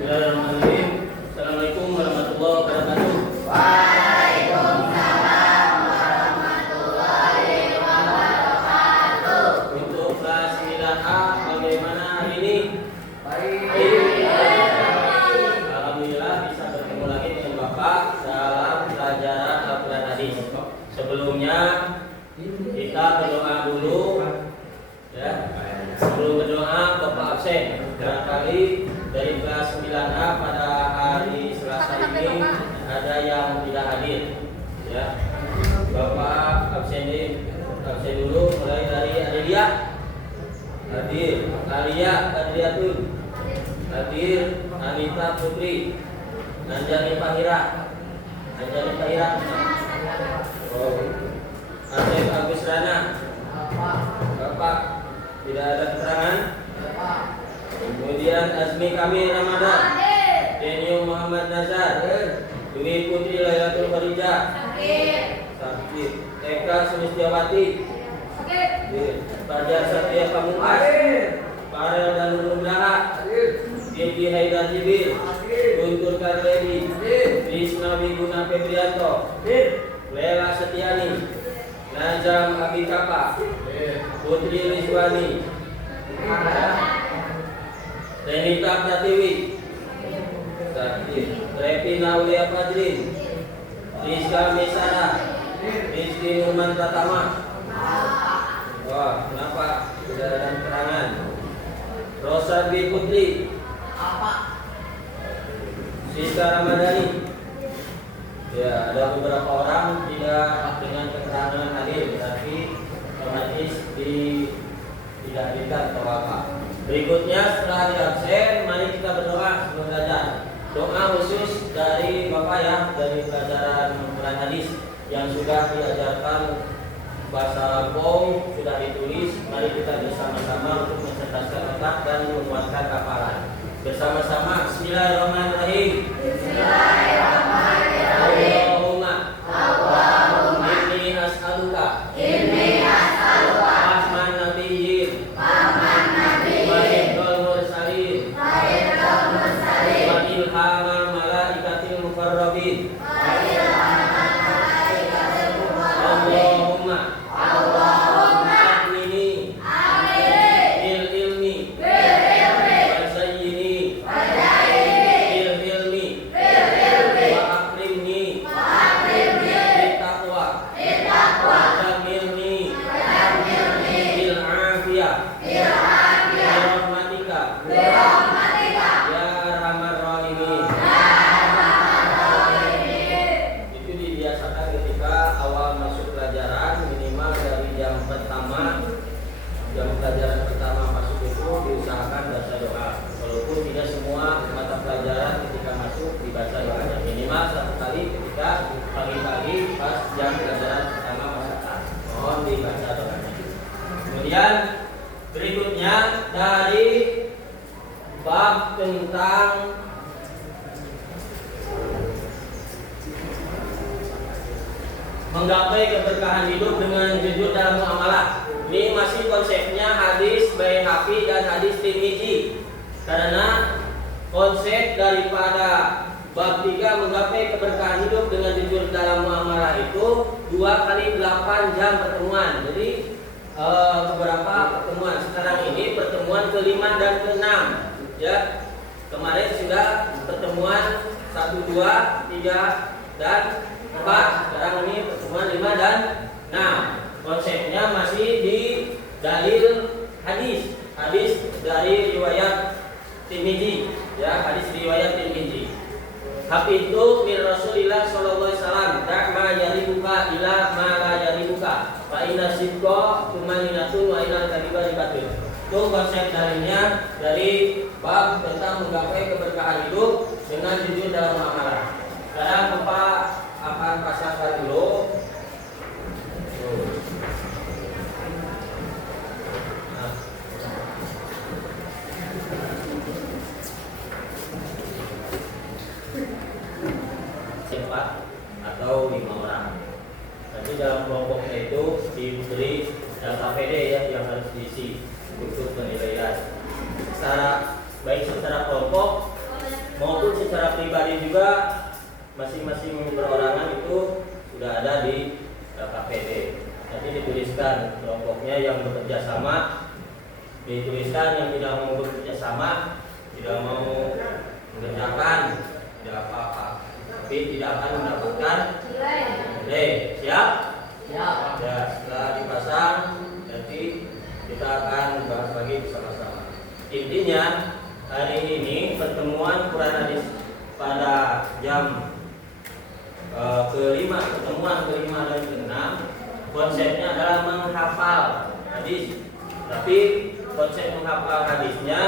Bismillahirrahmanirrahim. Assalamualaikum warahmatullahi wabarakatuh. Waalaikumsalam warahmatullahi wabarakatuh. Untuk kelas 9A bagaimana hari ini? Baik. Alhamdulillah bisa bertemu lagi dengan Bapak dalam pelajaran Al-Quran hadis. Sebelumnya kita berdoa dulu ya. Sebelum berdoa Bapak absen. Barangkali dari kelas 9A pada hari Selasa ini ada yang tidak hadir ya. Bapak absen dulu, mulai dari Adelia hadir, Alia Tun hadir, Anita Putri, Anjani Fahira, oh, Asep Agus Rana, Bapak tidak ada keterangan. Kemudian Azmi Kamil Ramadan, Denio Muhammad Nazar, Dwi Putri Lailatul Farijah, sakit. Eka Sulistiawati, Fajar Satria Pamukas, Farel dan Nugraha, Gigi Haidar Jibil, Guntur Karledi, Krisna Wiguna Febrianto, Lela Setiani, Najam Abikapa, Putri Rizwani, Renita Pratiwi, Repi Naulia Fadrin, Rizka Mesara, Rizky Nurman Pratama. Wah, kenapa tidak ada keterangan? Rosa Dwi Putri, Siska Ramadhani. Ya, ada beberapa orang tidak dengan keterangan hadir, tapi otomatis tidak hadirkan atau apa. Berikutnya setelah diabsen, mari kita berdoa sebelum belajar. Doa khusus dari Bapak ya, dari pelajaran Al-Quran hadis yang sudah diajarkan bahasa Lampung, sudah ditulis. Mari kita bersama-sama untuk mencerdaskan otak dan menguatkan hafalan. Bersama-sama, Bismillahirrahmanirrahim. Allahumma inni as'aluka rahman nabiyyin wa hifdzal mursalin wa ilhamal malaikatil muqarrabin. Allahumma ahnini bil ilmi wa zayyini bil hilmi wa akrimni bil taqwa wa jamilni bil afiyah bi rahmatika ya arhamar rahimin. Itu dibiasakan ketika awal masuk pelajaran, minimal dari jam pelajaran pertama masuk itu diusahakan baca doa. Walaupun tidak semua mata pelajaran ketika masuk dibaca doanya, minimal satu kali ketika pagi-pagi pas jam pelajaran pertama masuk. Mohon dibaca doanya. Kemudian berikutnya dari bab tentang menggapai keberkahan hidup dengan jujur dalam muamalah. Ini masih konsepnya hadis Baihaqi dan hadis Tirmizi. Karena konsep daripada bab 3 menggapai keberkahan hidup dengan jujur dalam muamalah itu 2 kali 8 jam pertemuan. Jadi beberapa pertemuan. Sekarang ini pertemuan ke-5 dan ke-6 ya. Kemarin sudah pertemuan 1, 2, 3 dan 4. Sekarang ini pertemuan 5 dan 6. Konsepnya masih di dalil hadis dari riwayat Tirmizi ya, hadis riwayat Tirmizi. Hafidhu min Rasulillah sallallahu alaihi wasallam, da'ma yaribuka ila ma la yaribuka, fa inna sidqa tumaninatun wa inal kadhiba ribatun. Itu konsep dalilnya dari bab tentang menggapai keberkahan hidup dengan jujur dalam muamalah. Sekarang Bapak akan pasangkan dulu. Empat atau 5 orang. Nanti dalam kelompoknya itu diberi data PD ya yang harus diisi untuk penilaian. Secara baik secara kelompok juga masing-masing perorangan itu sudah ada di KPD. Nanti dituliskan kelompoknya yang bekerja sama, dituliskan yang tidak mau bekerja sama, tidak mau mengerjakan, tidak apa-apa, tapi tidak akan mendapatkan nilai. Siap? Siap. Ya, setelah dipasang nanti kita akan bahas lagi bersama-sama. Intinya hari ini pertemuan Quran hadis pada jam pertemuan kelima dan keenam, konsepnya adalah menghafal hadis. Tapi konsep menghafal hadisnya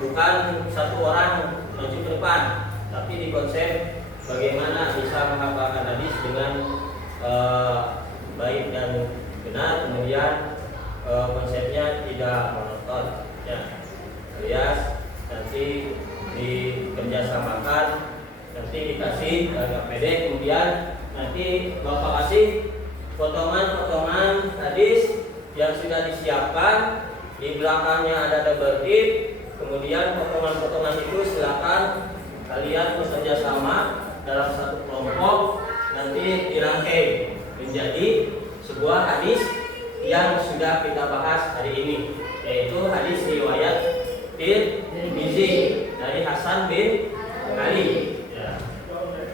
bukan satu orang maju ke depan, tapi di konsep bagaimana bisa menghafalkan hadis dengan baik dan benar, kemudian konsepnya tidak monoton, ya, alias nanti dikerjasamakan, nanti dikasih KPD, kemudian nanti Bapak kasih potongan-potongan hadis yang sudah disiapkan, di belakangnya ada double tip, kemudian potongan-potongan itu silakan kalian bekerja sama dalam satu kelompok, nanti dirangkai menjadi sebuah hadis yang sudah kita bahas hari ini, yaitu hadis riwayat Tirmizi dari Hasan bin Ali. Ya.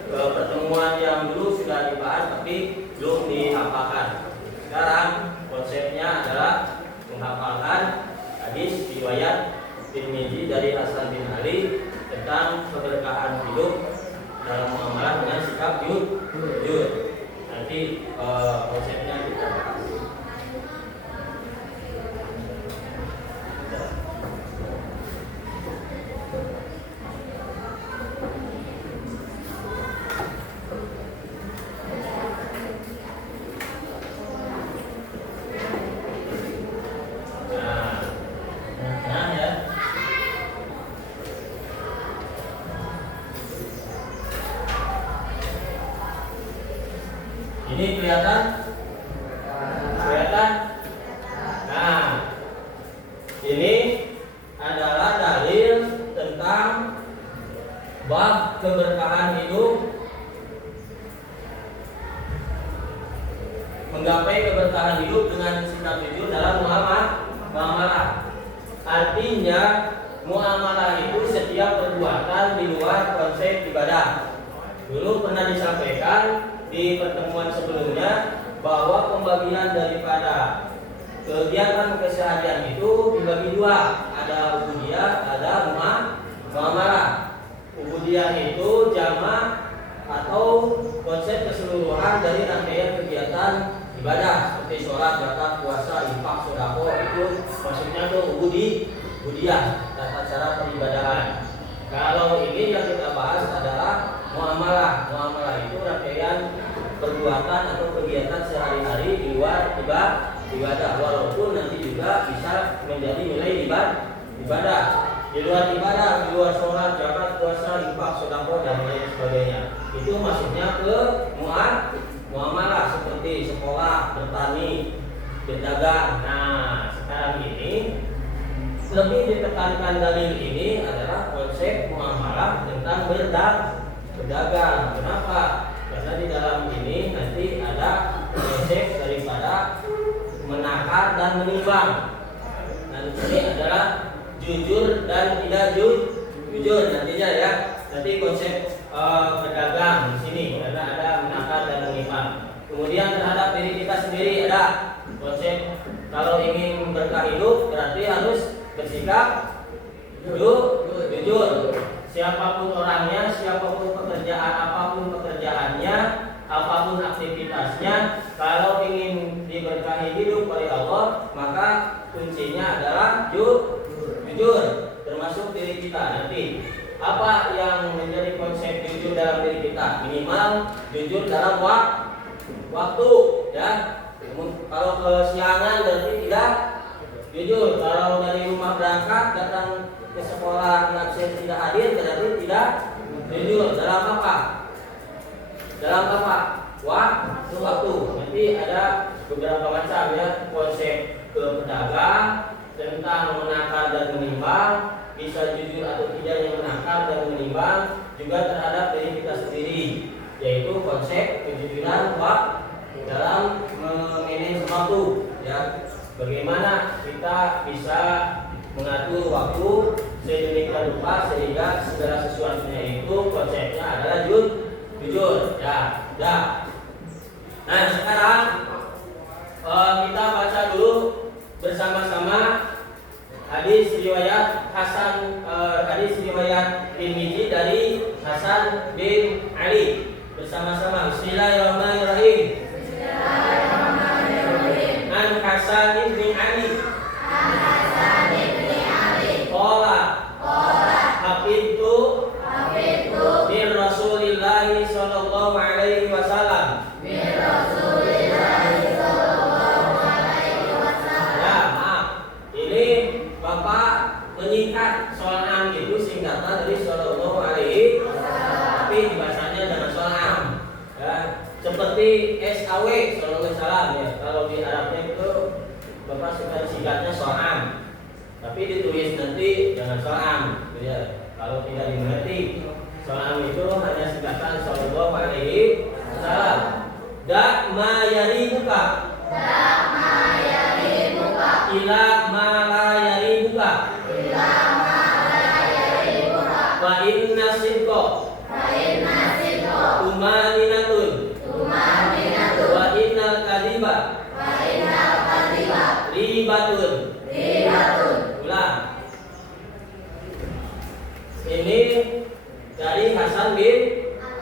Pertemuan yang dulu sudah dibahas tapi belum dihafalkan. Sekarang konsepnya adalah menghafalkan hadis riwayat Tirmizi dari Hasan bin Ali tentang keberkahan hidup dalam muamalah dengan sikap jujur. Nanti konsepnya kita bahas. Ini kelihatan? Kelihatan? Nah, ini adalah dalil tentang bab keberkahan hidup, menggapai keberkahan hidup dengan sikap jujur dalam muamalah. Artinya muamalah itu setiap perbuatan di luar konsep ibadah. Dulu pernah disampaikan di pertemuan sebelumnya bahwa pembagian daripada kegiatan keseharian itu dibagi dua, ada ubudiyah, ada muamalah. Ubudiyah itu jamak atau konsep keseluruhan dari rangkaian kegiatan ibadah seperti sholat, zakat, puasa, infak, sedekah, itu maksudnya tuh ubudiyah, tata cara peribadahan. Kalau ini yang kita bahas adalah muamalah. Muamalah itu rangkaian perbuatan atau kegiatan sehari-hari di luar ibadah, walaupun nanti juga bisa menjadi nilai ibadah. Di luar ibadah, di luar sholat, zakat, puasa, infak, sedekah dan lain sebagainya. Itu maksudnya ke muamalah seperti sekolah, bertani, berdagang. Nah, sekarang ini lebih ditekankan dalil ini adalah konsep muamalah tentang berdagang. Kenapa? Karena di dalam ini nanti ada konsep daripada menakar dan menimbang. Dan ini adalah jujur dan tidak jujur nantinya ya. Nanti konsep berdagang di sini karena ada menakar dan menimbang. Kemudian terhadap diri kita sendiri ada konsep kalau ingin berkah hidup berarti harus bersikap jujur. Siapapun orangnya, siapapun pekerjaan, apapun pekerjaannya, apapun aktivitasnya, kalau ingin diberkahi hidup oleh Allah, maka kuncinya adalah jujur, termasuk diri kita nanti. Apa yang menjadi konsep jujur dalam diri kita? Minimal jujur dalam waktu, ya. Kalau kesiangan berarti tidak jujur. Kalau dari rumah berangkat datang ke sekolah absen tidak hadir berarti tidak jujur. Dalam apa? Waktu. Nanti ada beberapa macam ya konsep ke pedagang tentang menakar dan menimbang. Di bisa jujur atau tidak yang menakar dan menimbang juga terhadap diri kita sendiri, yaitu konsep kejujuran dalam memanage waktu, ya. Bagaimana kita bisa mengatur waktu sedemikian rupa sehingga segala sesuatunya itu konsepnya adalah jujur, ya. Nah, sekarang kita baca dulu bersama-sama hadis riwayat Tirmidzi dari Hasan bin Ali bersama-sama. Bismillahirrahmanirrahim. An Hasan bin Ali. Qala hafidtu min Rasulillah sallallahu alaihi wasallam. Ya, maaf. Ini Bapak menyingkat soal am itu singkatan dari sallallahu alaihi, tapi bahasanya jangan soal am. Ya, seperti SAW sallallahu alaihi wasallam, ya. Kalau di Arabnya itu Bapak suka disingkatnya soal am. Tapi ditulis nanti jangan soal am, ya. Kalau tidak dimengerti, soal am itu hanya singkatan sallallahu alaihi wasallam. Da ma yaribuka. Ila ma la yaribuka. Wa inna sidqa. Tumaninatun. Wa innal kadhiba. Ribatun. Ulang. Ini dari Hasan bin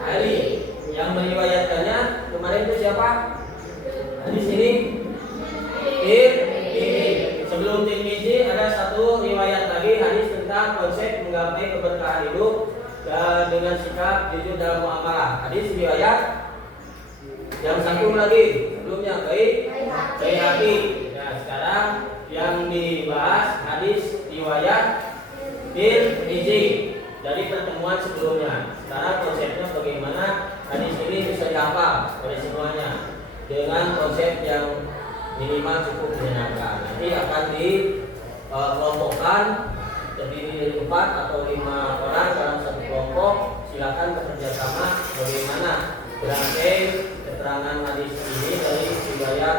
Ali. Yang meriwayatkannya kemarin itu siapa? Hadis ini Tirmidzi. Sebelum Tirmidzi ada satu riwayat lagi hadis tentang konsep menggapai keberkahan hidup dan dengan sikap jujur dalam muamalah. Hadis riwayat yang satu lagi sebelumnya Baihaqi. Nah, sekarang yang dibahas hadis riwayat Tirmidzi dari pertemuan sebelumnya. Sekarang konsepnya bagaimana hadis ini bisa dihafal oleh semuanya dengan konsep yang minimal cukup menyenangkan. Nanti akan dikelompokkan terdiri dari 4 atau 5 orang dalam satu kelompok. Silakan bekerja sama bagaimana berangkai keterangan hadis ini dari riwayat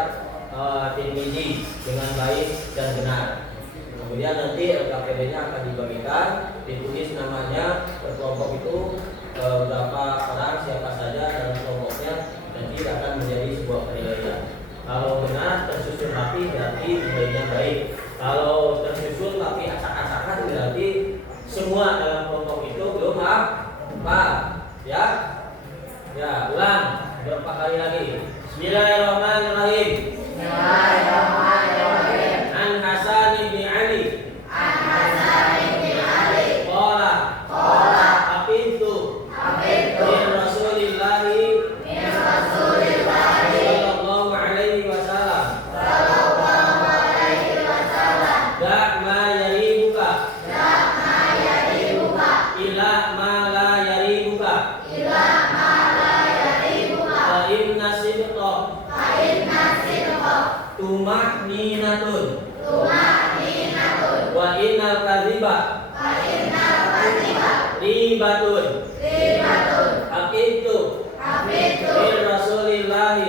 Tirmidzi dengan baik dan benar. Kemudian nanti LKPD-nya akan dibagikan, ditulis namanya per kelompok itu berapa orang, siapa saja dalam kelompoknya, nanti akan menjadi sebuah penilaian. Kalau benar tersusun rapi berarti nilainya baik. Kalau tersusun tapi acak-acakan berarti semua dalam kelompok itu belum apa, ya. Ya, ulang berapa kali lagi. Bismillahirrahmanirrahim. An Hasan bin Ali. Qala hafidtu min Rasulillah sallallahu alaihi wasallam. Da ma yaribuka. Ila ma la yaribuka. Fa inna sidqa. Tumaninatun. Wa innal kadhiba. Ribatun. Hafidtu min Rasulillah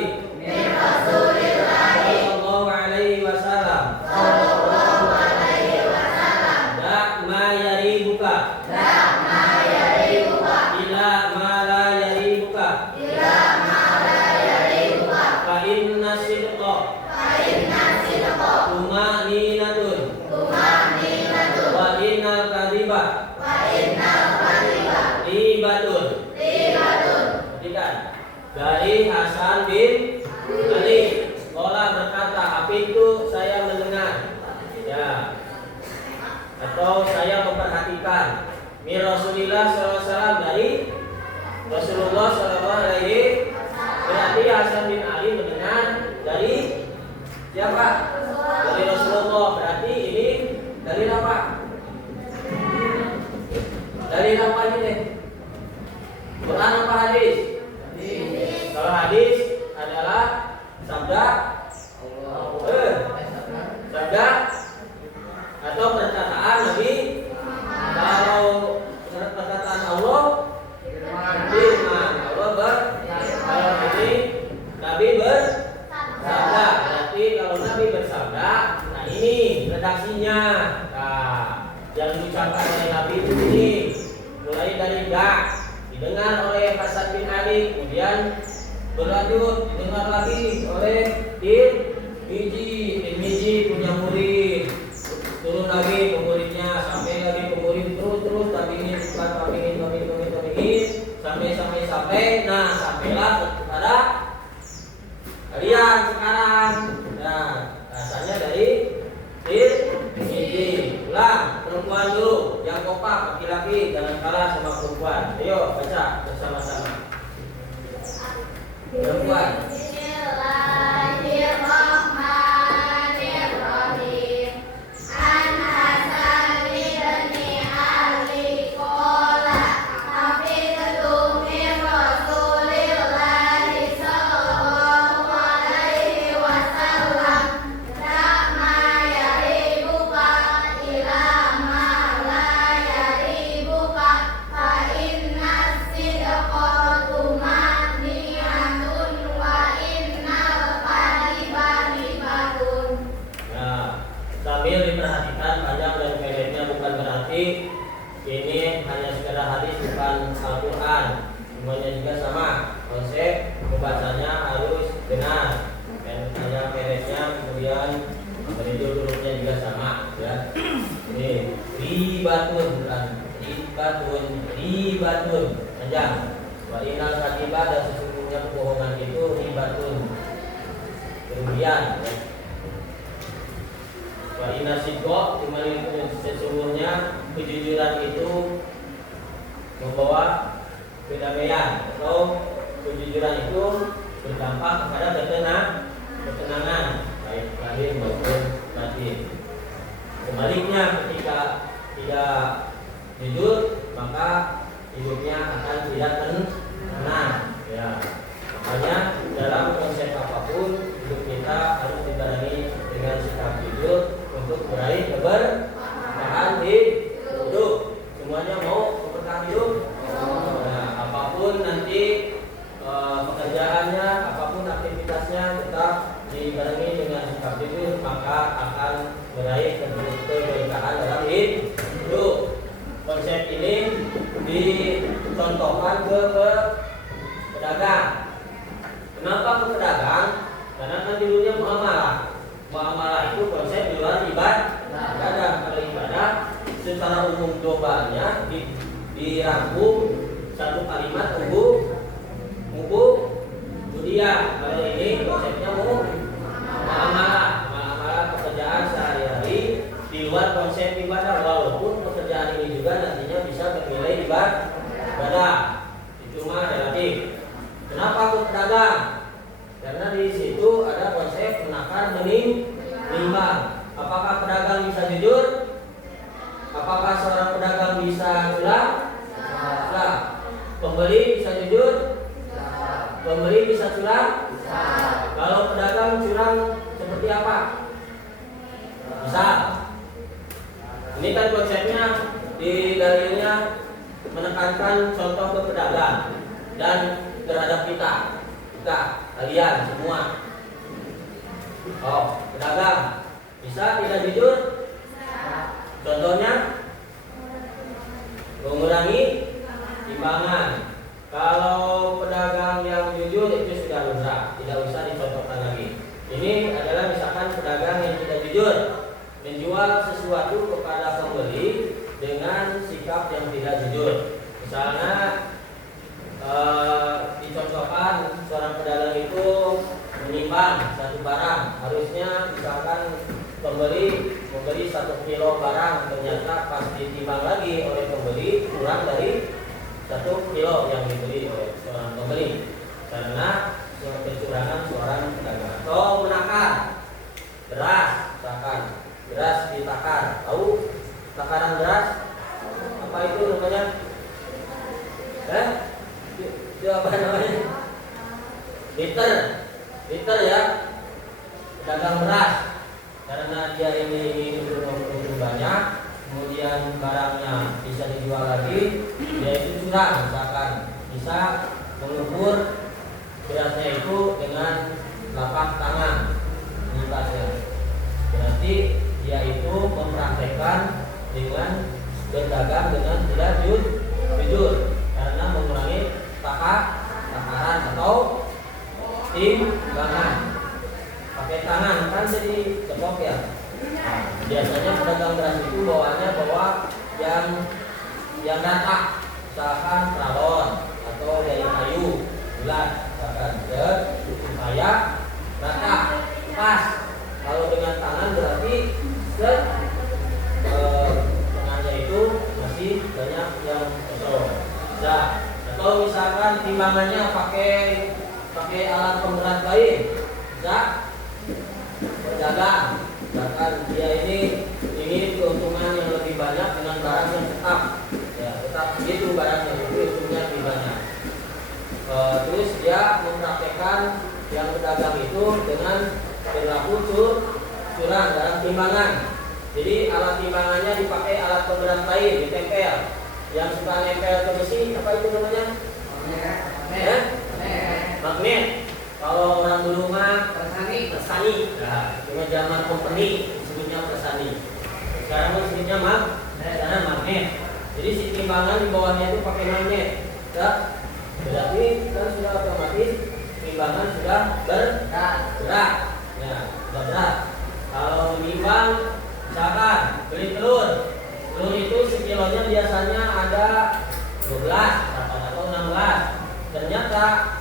sallallahu alaihi wasallam. Da ma yaribuka. Ila ma la yaribuka. Fa inna sidqa. Tumaninatun. Wa innal kadhiba. Ribatun. Perhatikan. Dari Hasan bin Ali. Qala berkata, hafidtu saya mendengar. Ya. Atau saya memperhatikan. Min Rasulillah SAW dari Rasulullah SAW. Berarti Hasan bin Ali mendengar dari siapa? Dari Rasulullah. Berarti ini dari apa? Dari apa ini? Quran apa hadis? Kalau hadis adalah sabda sabda atau perkataan Nabi Nah, yang diucapkan oleh Nabi itu ini mulai dari da didengar oleh Hasan bin Ali, kemudian berlanjut didengar lagi oleh Tirmizi punya murid, turun lagi ke muridnya, sampai lagi ke murid terus tabiin sampai nah sampailah kepada kalian sekarang. Nah, rasanya dari Tirmizi. Ulang, perempuan dulu yang kompak, laki-laki jangan kalah sama perempuan. Ayo baca bersama-sama. Perempuan. Bismillahirrahmanirrahim. An Hasan bin Ali qala hafiztu min Rasulillahi sallallahu alaihi wasallam ma yaribuka ila ma la yaribuka fa inna sidqa tumaniyatun wa innal kadhiba libatun. Nah, sambil diperhatikan panjang dan pendeknya bukan berarti ini hanya sekedar hadis, bukan Al-Quran. Semuanya juga sama, konsep membacanya harus benar dan panjang pendeknya, kemudian menuju hurufnya juga sama, ya. Ini ribatun, bukan ribatun panjang. Wa innal kadhiba, dan sesungguhnya kebohongan itu ribatun, kerugian, ya. Wa inna sidqa, cuma sesungguhnya kejujuran itu membawa kedamaian, atau kejujuran itu berdampak kepada ketenangan baik lahir maupun batin. Sebaliknya, ketika tidak jujur maka hidupnya akan tidak tenang, ya. Makanya dalam konsep apapun hidup kita harus dibarengi dengan sikap jujur untuk meraih keberkahan hidup. Semuanya mau keberkahan hidup. Nah, apapun nanti pekerjaannya, apapun aktivitasnya tetap dibarengi dengan sikap jujur, maka akan meraih keberkahan dalam hidup. Konsep ini dicontohkan ke pedagang. Kenapa ke pedagang? Karena kan dulunya muamalah. Muamalah itu konsep di luar ibadah. Kalau ibadah secara umum globalnya dirangkum satu kalimat dia. Kalau ini konsepnya muamalah pekerjaan sehari-hari di luar konsep ibadah, walaupun pekerjaan ini juga nantinya bisa bernilai ibadah. Itu mah relatif. Kenapa aku pedagang? Karena di situ ada konsep menakar menimbang. Apakah pedagang bisa jujur? Apakah seorang pedagang bisa curang? Tidak. Pembeli bisa jujur? Pembeli bisa curang? Kalau pedagang curang seperti apa? Bisa. Ini kan konsepnya di dalilnya menekankan contoh ke pedagang dan terhadap kita kalian semua. Oh, pedagang bisa tidak jujur? Contohnya mengurangi timbangan. Kalau pedagang yang jujur itu sudah lumrah, tidak usah dicontohkan lagi. Ini adalah misalkan pedagang yang tidak jujur, menjual sesuatu kepada pembeli dengan sikap yang tidak jujur. Misalnya dicontohkan seorang pedagang itu menimbang satu barang, harusnya misalkan pembeli membeli 1 kilo barang, ternyata pas ditimbang lagi oleh pembeli kurang dari 1 kilo yang dibeli oleh seorang pembeli karena kecurangan seorang pedagang. Atau menakar beras, misalkan beras ditakar, tahu takaran beras apa itu namanya? Itu apa namanya? Liter ya, pedagang beras. Karena dia ini untung banyak, kemudian barangnya bisa dijual lagi, dia itu curang, misalkan bisa mengukur berasnya itu dengan lapak tangan, berarti dia yaitu mempraktekkan dengan berdagang dengan tidak jujur karena mengurangi takaran atau timbangan. Pakai tangan kan jadi cepok ya. Biasanya pedagang beras itu bawaannya bawa yang rata, misalkan pralon atau dari kayu bulat, misalkan supaya rata pas. Kalau dengan tangan berarti tengahnya itu masih banyak yang kosong. Nah, atau misalkan timbangannya pakai alat pemberat lain, bisa berdagang. Bahkan dia ini ingin keuntungan yang lebih banyak dengan barang yang tetap, ya tetap begitu barangnya itu untungnya lebih banyak. Terus dia mempraktekkan yang pedagang itu dengan berlaku curang dalam timbangan. Jadi alat timbangannya dipakai alat pemberat lain, ditempel. Yang suka nempel ke besi apa itu namanya? Magnet. Kalau orang dulu mah persani. Nah, cuma zaman company disebutnya persani. Sekarang disebutnya magnet. Jadi si timbangan di bawahnya itu pakai magnet. Ya. Berarti kan sudah otomatis timbangan sudah bergerak. Ya, berat. Kalau menimbang, misalkan beli telur itu sekilonya biasanya ada 12 atau 16. Ternyata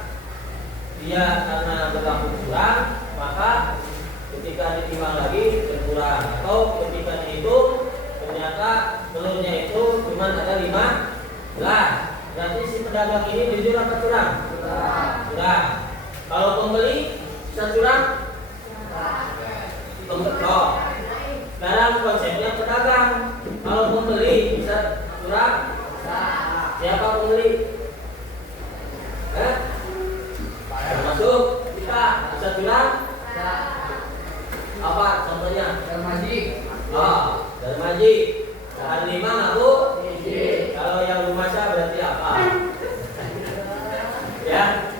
dia karena berlaku kurang, maka ketika ditimbang lagi berkurang. Atau ketika dihitung, ternyata telurnya itu cuma ada 15. Berarti si pedagang ini jujur apa curang? Curang. Kalau pembeli bisa curang? Sekarang konsepnya pedagang. Kalau pembeli bisa curang? Siapa pembeli? Termasuk kita bisa curang? Apa contohnya? Darmaji. Bahan 5 ngaku? Kalau yang lumaca berarti apa? Ya.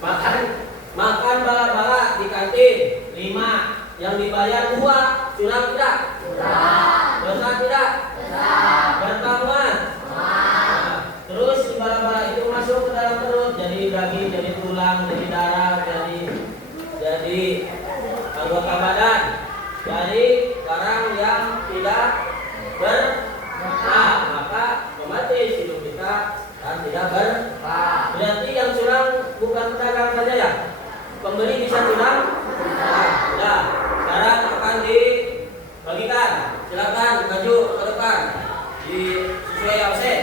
Makan bala-bala di kantin 5. Yang dibayar 2, curang tidak? Dosa tidak? Bertamuan? Terus si bala-bala itu masuk ke dalam perut, jadi daging, jadi tulang, jadi darah, jadi anggota badan. Jadi barang yang tidak berkah, maka otomatis hidup kita kan tidak berkah. Berarti yang curang bukan pedagang saja ya? Pembeli bisa curang? Nah, sekarang akan dibagikan. Silakan maju ke depan sesuai absen.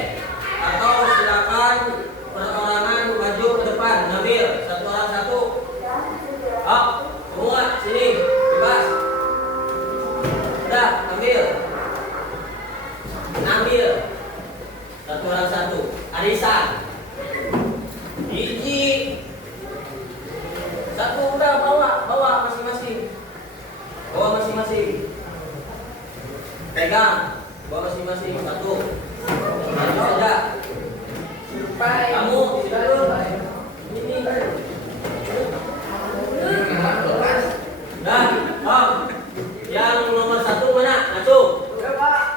Atau silakan perorangan maju ke depan, ngambil satu orang satu. Semua sini bebas. Udah, ambil satu orang satu. Arisan. Biji. Satu udah bawa masing-masing. Pegang, bawa masing-masing satu. Maju saja. Kamu dulu. Ini. Nah, yang nomor 1 mana? Ngacu.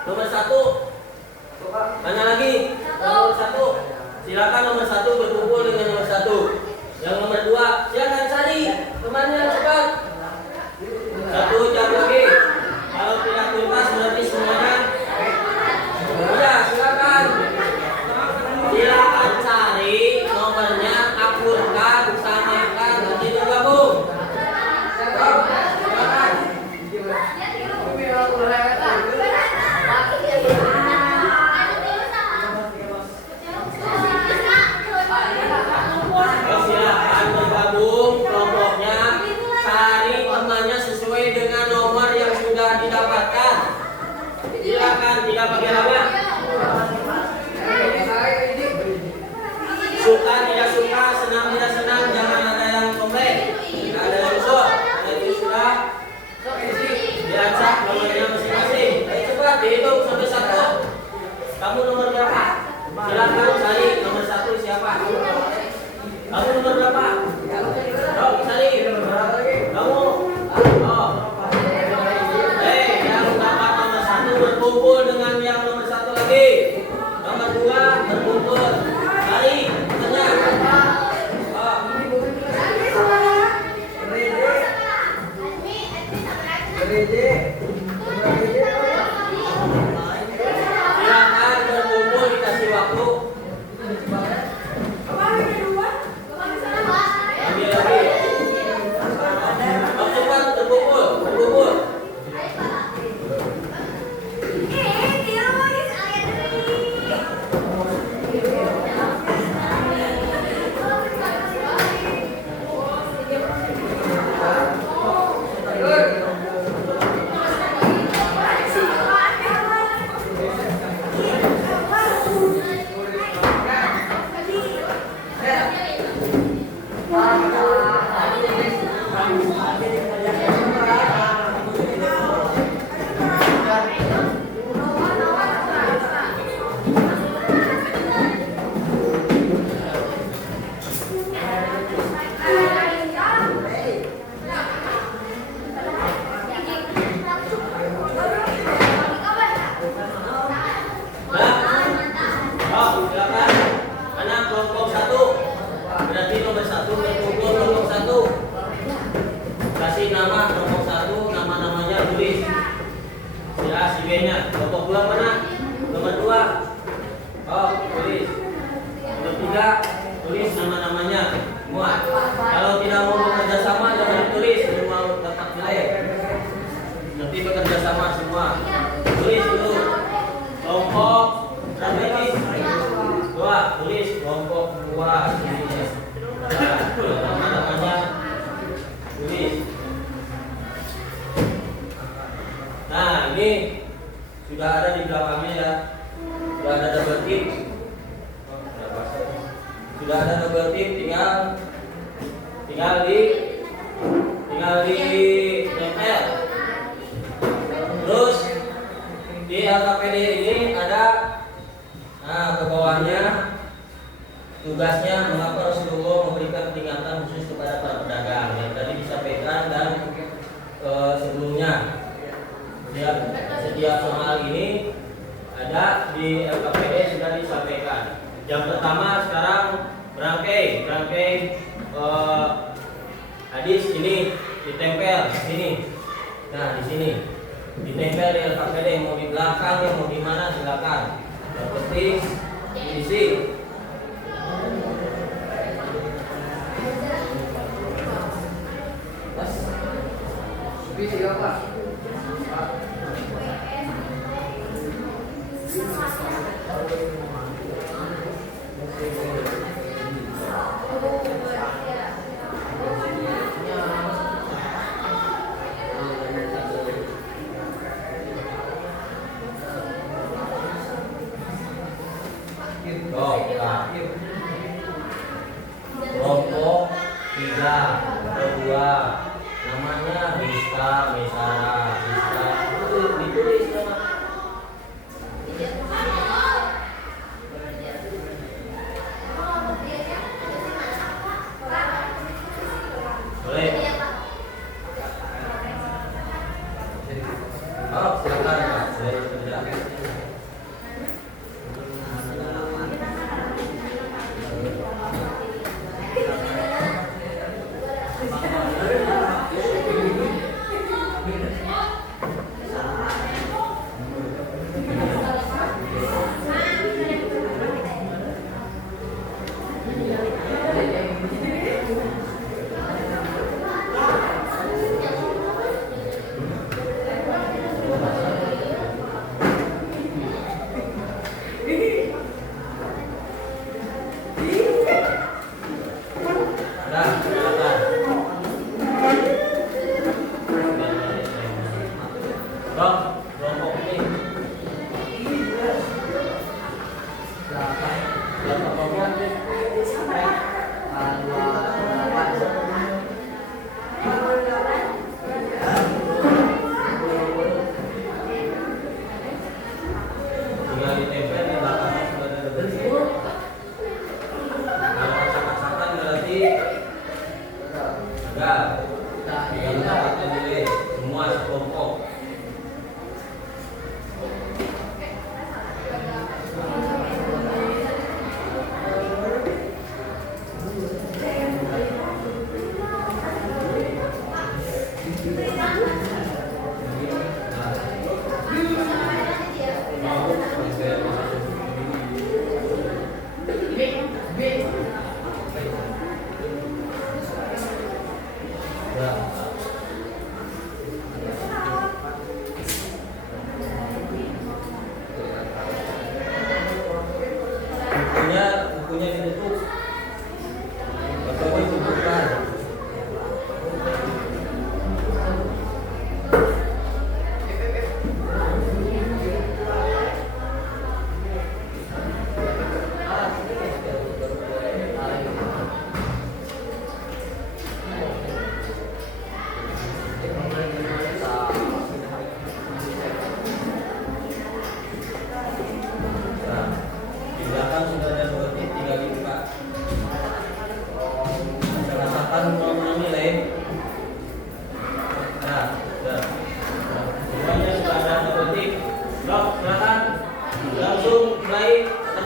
Nomor 1. Mana lagi? Nomor 1. Silakan nomor 1 berkumpul dengan nomor 1. Yang nomor 2, silakan cari temannya cepat. 1 jam lagi. Kalau tidak tuntas berarti semuanya. Ya, silakan cari nomornya, akurkan, samakan, nanti digabung. Silakan. Silakan bergabung kelompoknya, cari temannya sesuai dengan nomor yang sudah didapatkan. Silakan, tidak pakai lama. Suka tidak suka, senang tidak senang, jangan ada yang komplain, tidak ada yang rusuh. Karena itu sudah diacak nomornya masing-masing. Ayo cepat dihitung sampai 1. Kamu nomor berapa? Silakan cari nomor 1 siapa? Kamu nomor berapa? Cari. Kamu? Yang berkumpul dengan yang nomor 1 lagi. Nomor 2 berkumpul. Tarik, tengah. Oh. Silakan berkumpul, dikasih waktu. Ambil lagi. Oh, cepat berkumpul, berkumpul. Oh, silakan. Anak kelompok 1. Berarti nomor 1 berkumpul kelompok 1. Kasih nama kelompok 1, nama-namanya tulis. Ya, si B-nya. Kelompok 2 mana? Nomor 2. Oh, tulis. Nomor 3, tulis nama-namanya. Semua. Kalau tidak mau bekerja sama, jangan ditulis. Kalau mau dapat nilai. Nanti bekerja sama semua. Tulis dulu. Kelompok berapa ini? 2, tulis kelompok 2. Nama-namanya tulis. Nah, ini sudah ada di belakangnya ya. Sudah ada double tip. Sudah ada double tip, tinggal di nempel. Terus di LKPD ini ada ke bawahnya tugasnya mengapa Rasulullah memberikan peringatan khusus kepada para pedagang yang tadi disampaikan dan sebelumnya. Setiap soal ini ada di LKPD sudah disampaikan. Yang pertama sekarang berangkai hadis ini ditempel di sini. Nah, di sini ditempel di LKPD, mau di belakang mau di mana silakan. Yang penting diisi. Kelompok 3, kedua namanya Rizka Mesara. Rizka ditulis nama. Boleh. Oh, silakan Pak. Boleh bekerja.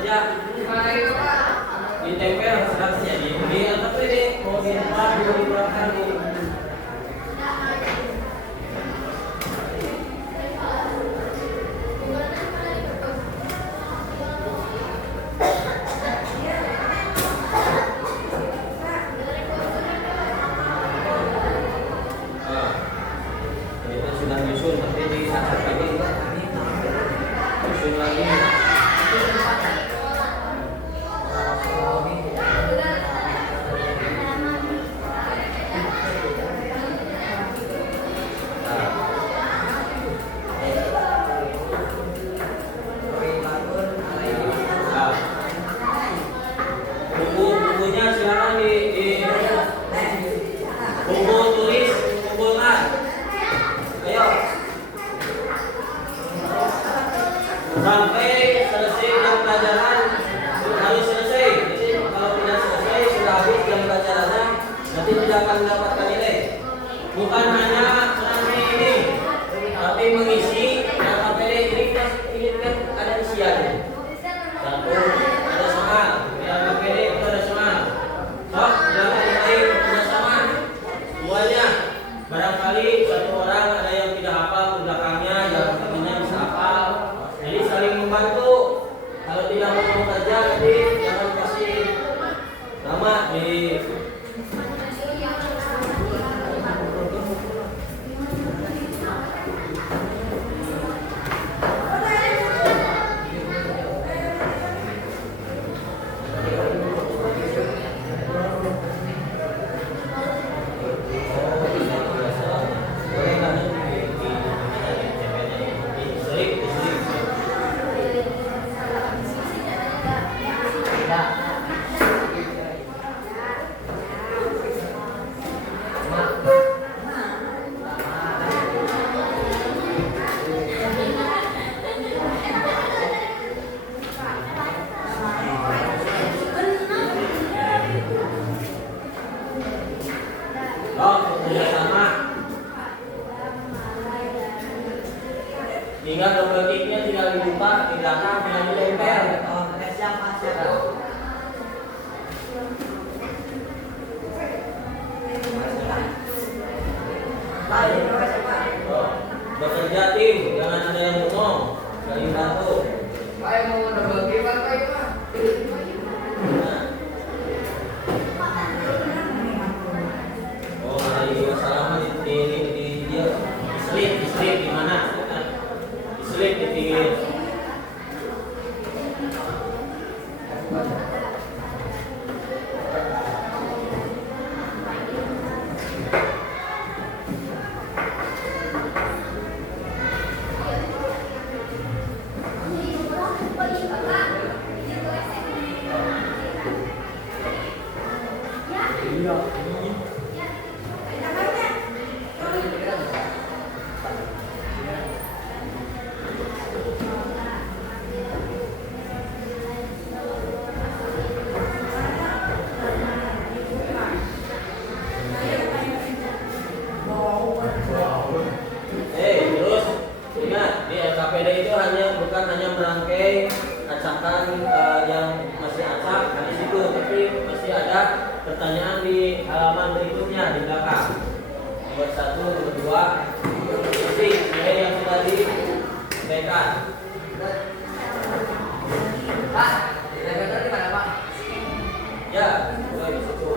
kerja. Ditempel 100 jadi. Tapi ini mau dibuat di belakang nih. Buku-bukunya silakan di buku tulis kumpulkan. Ayo. Sampai selesai jam pelajaran harus selesai. Jadi kalau tidak selesai sudah habis jam pelajarannya nanti tidak akan mendapatkan nilai. Bukan hanya mengenai ini, tapi mengisi dan KPD ini kan ada isiannya. Satu ada soal, yang KPD itu ada soal. Sok, jangan mulai ada sama. Semuanya barangkali satu orang ada yang tidak hafal ke belakangnya, yang temannya bisa hafal. Jadi saling membantu. Kalau tidak mau kerja nanti jangan kasih nama di tinggal double ticknya tinggal dibuka di belakang tinggal ditempel. Bekerja tim, jangan ada yang ngomong, saling bantu. Pak mau double tick apa itu? Oh, hari masalah di dia diselip di mana? Diselip di pinggir. Terus ingat di LKPD itu bukan hanya merangkai acakan yang masih acak di situ, tapi masih ada pertanyaan di halaman berikutnya di belakang. Nomor 1, nomor 2, isi nilai yang sudah disampaikan. Pak, di mana Pak? Ya, mulai di situ.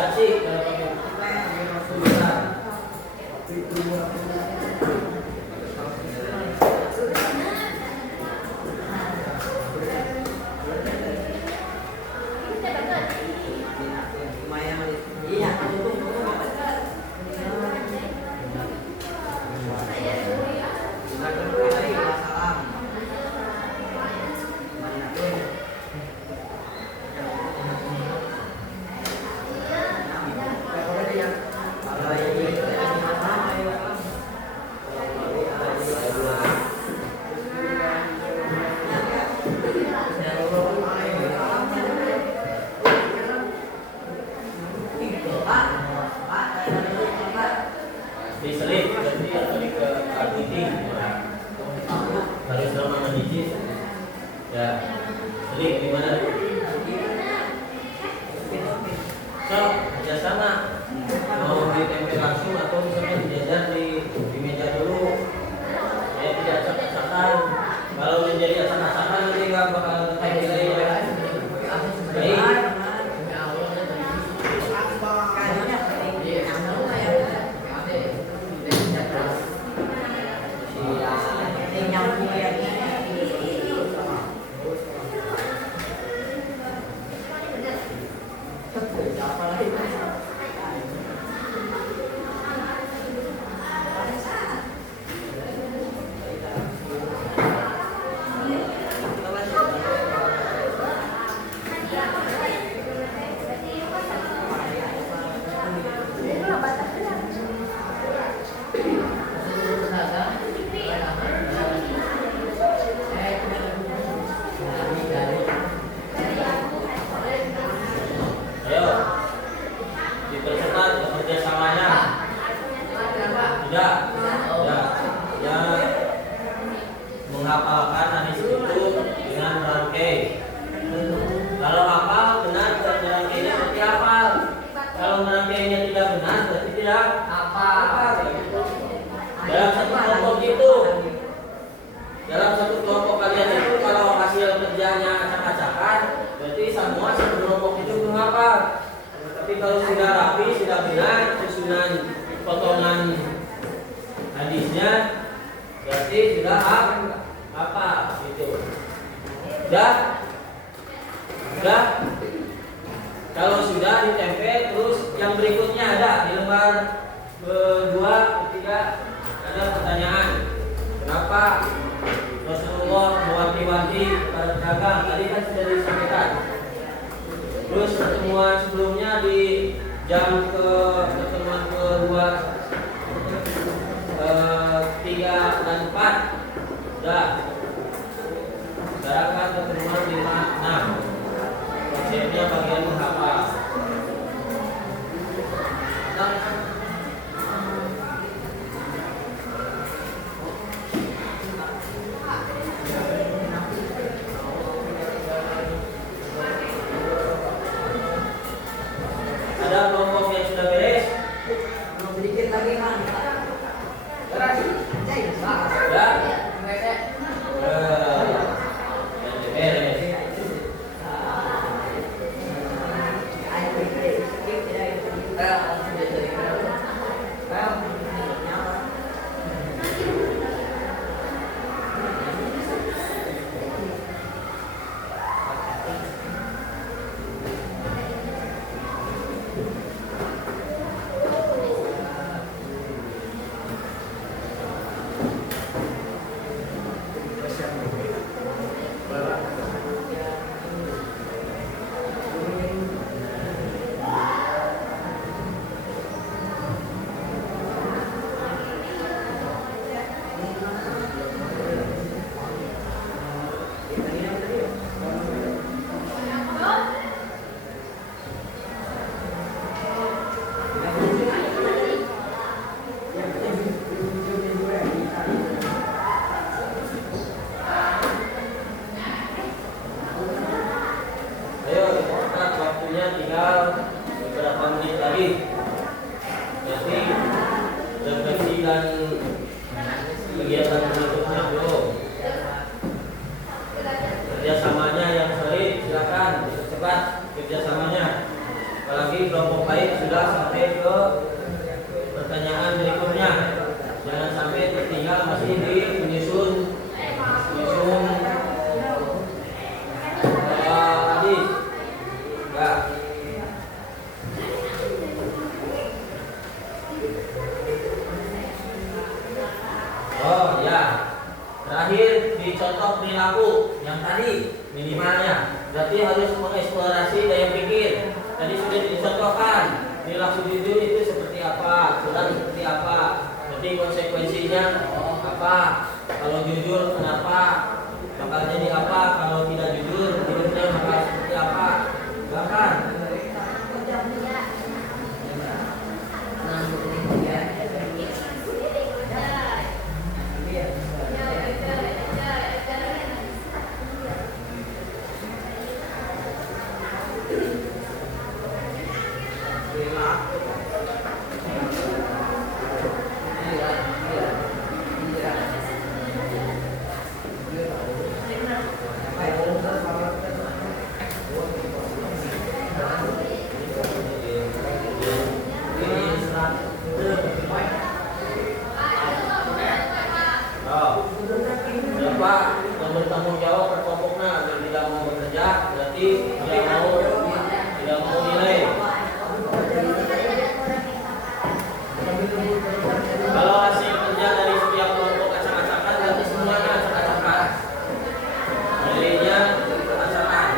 Asik kalau pakai tulisan. Diselip berarti kembali ke artiting harus nama digit ya. Selip gimana? So kerjasama mau ditempel langsung atau misalnya dijajar di meja dulu ya, tidak acak-acakan. Kalau menjadi acak-acakan nanti nggak bakal nilai ya. Baik. Ayo dipercepat kerjasamanya. Tidak, ya menghafalkan hadis itu dengan merangkai. Kalau hafal benar merangkainya berarti hafal. Kalau merangkainya tidak benar berarti tidak hafal. Dalam satu kelompok itu, dalam satu kelompok kalian itu kalau hasil kerjanya acak-acakan, berarti semua satu kelompok itu belum hafal. Tapi kalau sudah rapi, sudah benar susunan potongan hadisnya, berarti sudah hafal gitu. Sudah? Kalau sudah ditempel, terus yang berikutnya ada di lembar kedua, ketiga ada pertanyaan. Kenapa Rasulullah mewanti-wanti para pedagang? Tadi kan sudah disampaikan. Terus pertemuan sebelumnya di pertemuan kedua 3 dan 4 sudah. Sekarang kan pertemuan 5, 6. Konsepnya bagian menghafal. Ada kelompok yang sudah beres? Sedikit lagi kan. Ya? Beres. kegiatan berikutnya belum. Kerjasamanya yang solid silakan cepat kerjasamanya. Apalagi kelompok baik Terakhir di contoh perilaku yang tadi minimalnya, berarti harus mengeksplorasi daya pikir. Tadi sudah dicontohkan perilaku jujur itu seperti apa, curang seperti apa, berarti konsekuensinya apa, kalau jujur kenapa, bakal jadi apa, kalau tidak jujur hidupnya bakal seperti apa, bahkan siapa yang bertanggung jawab berkelompoknya agar tidak mau bekerja, berarti tidak mau nilai. Kalau hasil kerja dari setiap kelompok acak-acakan, berarti semuanya acak-acakan. Nilainya acak-acakan.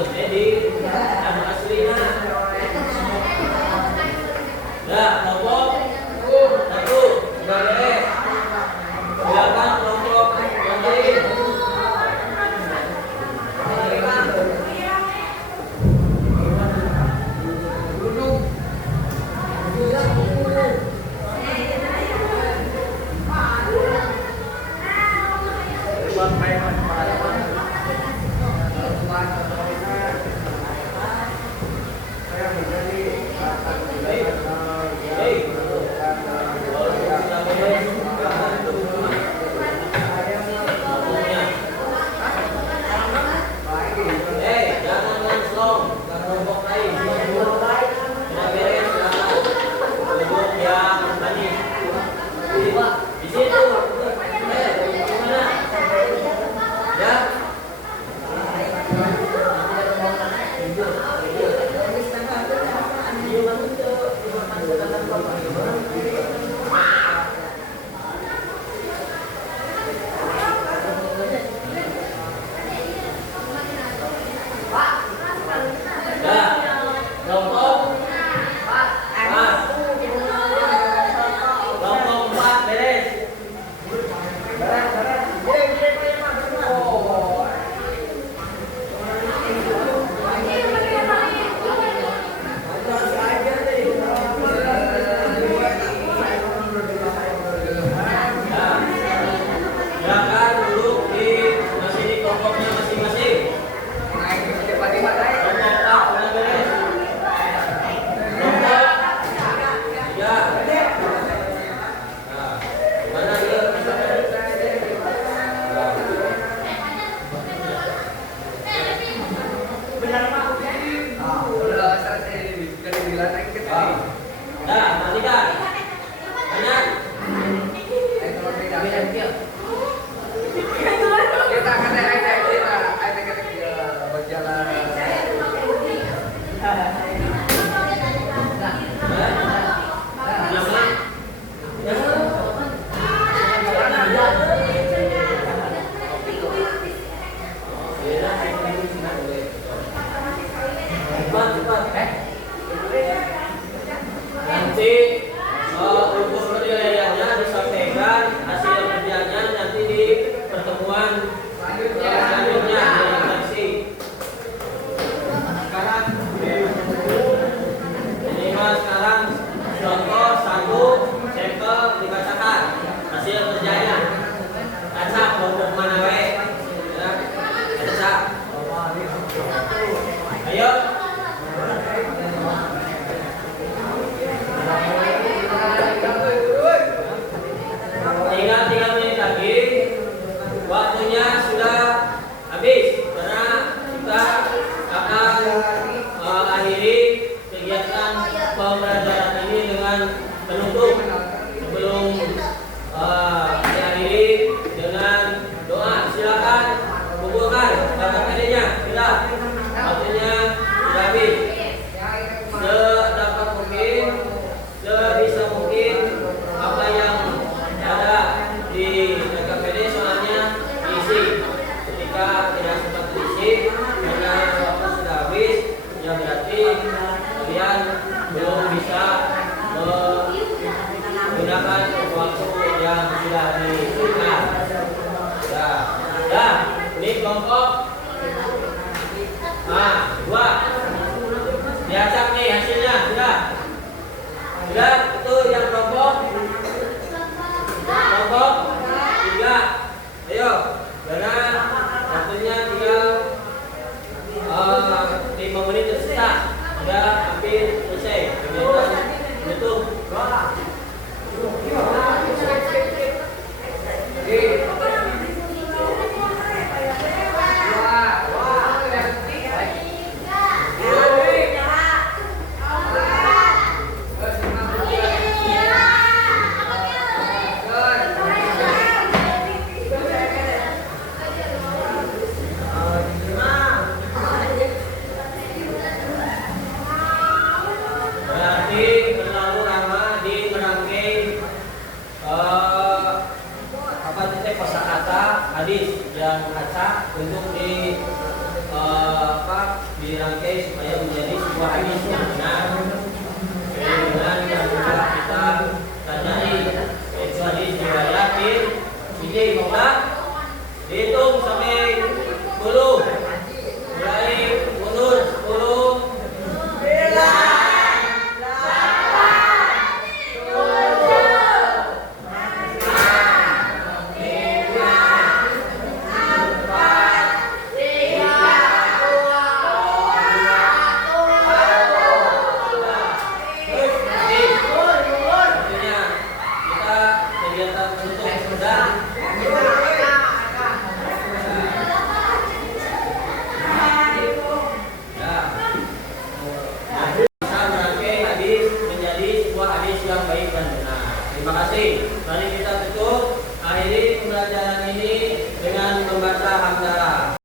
Jadi, yang aslinya Nanti untuk penilaiannya disampaikan hasil kerjanya nanti di pertemuan selanjutnya di redaksi. Minimal sekarang contoh satu sampel dibacakan hasil kerjanya. Kaca kelompok mana we? Ya, kaca. Ayo. Tinggal 3 menit lagi. Waktunya sudah habis karena kita akan akhiri kegiatan pembelajaran ini dengan penutup sebelum diakhiri dengan doa. Silakan kumpulkan KTP-nya. Sudah. Waktunya sudah habis. Sedapat mungkin, sebisa mungkin apa yang ada di KPD soalnya diisi. Ketika tidak sempat diisi karena waktu sudah habis, ya berarti kalian belum bisa menggunakan waktu yang sudah diberikan. Ya, ini kelompok 2. Diacak nih hasilnya, sudah. Sudah, itu yang kelompok 3. Ayo, karena waktunya tinggal 5 menit tersisa. Sudah hampir selesai. Kegiatan tutup. Berarti terlalu lama di merangkai kosakata hadis yang acak untuk dirangkai supaya menjadi sebuah hadis yang benar.